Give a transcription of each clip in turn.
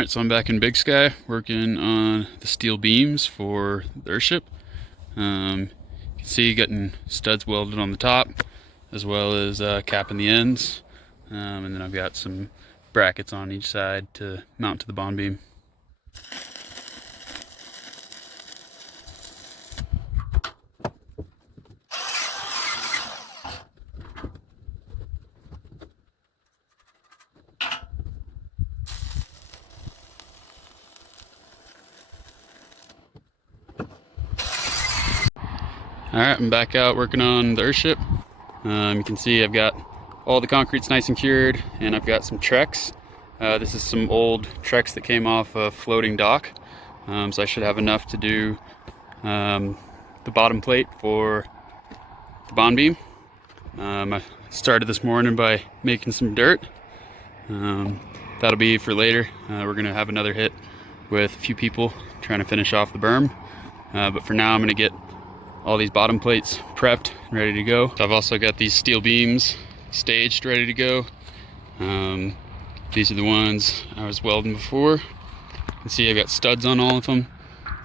Alright, so I'm back in Big Sky working on the steel beams for the Earthship. You can see getting studs welded on the top as well as capping the ends. And then I've got some brackets on each side to mount to the bond beam. Alright, I'm back out working on the Earthship. You can see I've got all the concrete's nice and cured, and I've got some Trex. This is some old Trex that came off a floating dock. So I should have enough to do the bottom plate for the bond beam. I started this morning by making some dirt. That'll be for later. We're gonna have another hit with a few people trying to finish off the berm. But for now I'm gonna get all these bottom plates prepped and ready to go. So I've also got these steel beams staged, ready to go. These are the ones I was welding before. You can see I've got studs on all of them.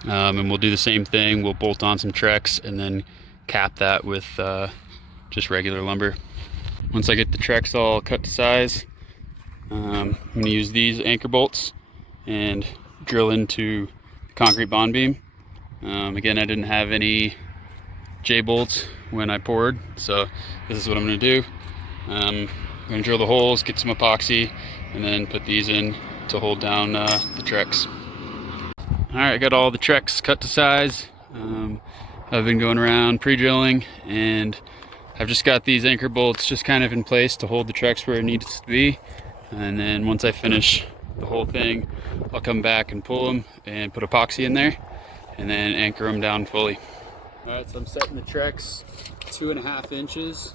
And we'll do the same thing. We'll bolt on some Trex and then cap that with just regular lumber. Once I get the Trex all cut to size, I'm gonna use these anchor bolts and drill into the concrete bond beam. Again, I didn't have any J-bolts when I poured, so this is what I'm going to do. I'm going to drill the holes, get some epoxy, and then put these in to hold down the Trex. Alright, I got all the Trex cut to size. I've been going around pre-drilling, and I've just got these anchor bolts just kind of in place to hold the Trex where it needs to be. And then once I finish the whole thing, I'll come back and pull them and put epoxy in there and then anchor them down fully. Alright, so I'm setting the Trex 2.5 inches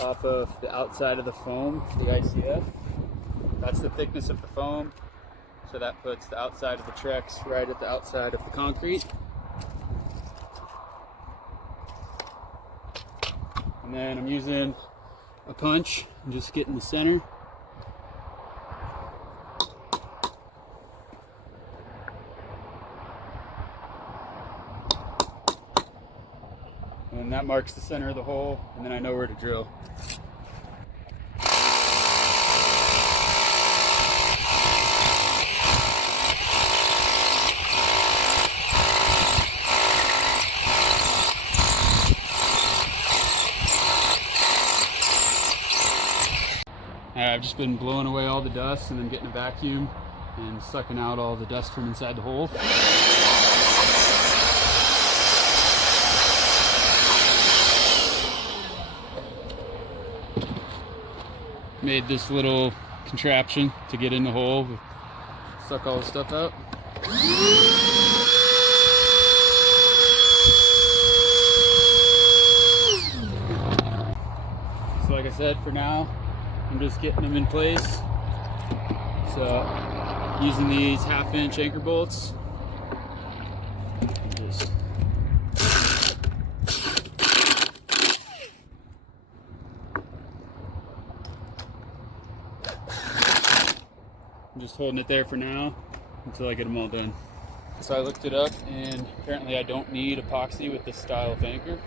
off of the outside of the foam, the ICF. That's the thickness of the foam, so that puts the outside of the Trex right at the outside of the concrete. And then I'm using a punch and just getting the center. And that marks the center of the hole, and then I know where to drill. I've just been blowing away all the dust and then getting a vacuum and sucking out all the dust from inside the hole. Made this little contraption to get in the hole, suck all the stuff out. So like I said, for now, I'm just getting them in place. So using these 1/2 inch anchor bolts, I'm just holding it there for now until I get them all done. So I looked it up, and apparently I don't need epoxy with this style of anchor.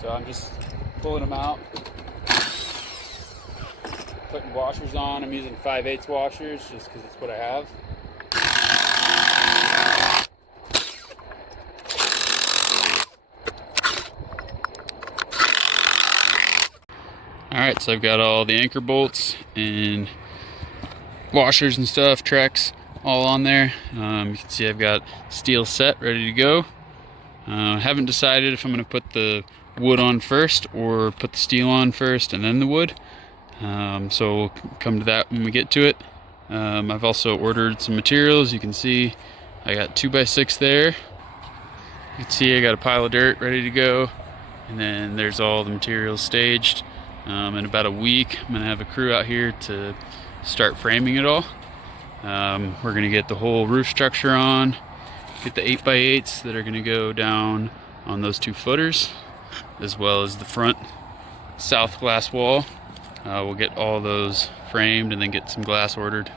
So I'm just pulling them out, putting washers on. I'm using 5/8 washers just because it's what I have. Alright, so I've got all the anchor bolts and washers and stuff, Trex, all on there. You can see I've got steel set ready to go. Haven't decided if I'm going to put the wood on first or put the steel on first and then the wood. So we'll come to that when we get to it. I've also ordered some materials. You can see I got 2x6 there. You can see I got a pile of dirt ready to go, and then there's all the materials staged. In about a week I'm going to have a crew out here to start framing it all. We're going to get the whole roof structure on, get the 8x8s that are going to go down on those 2 footers, as well as the front south glass wall. We'll get all those framed and then get some glass ordered.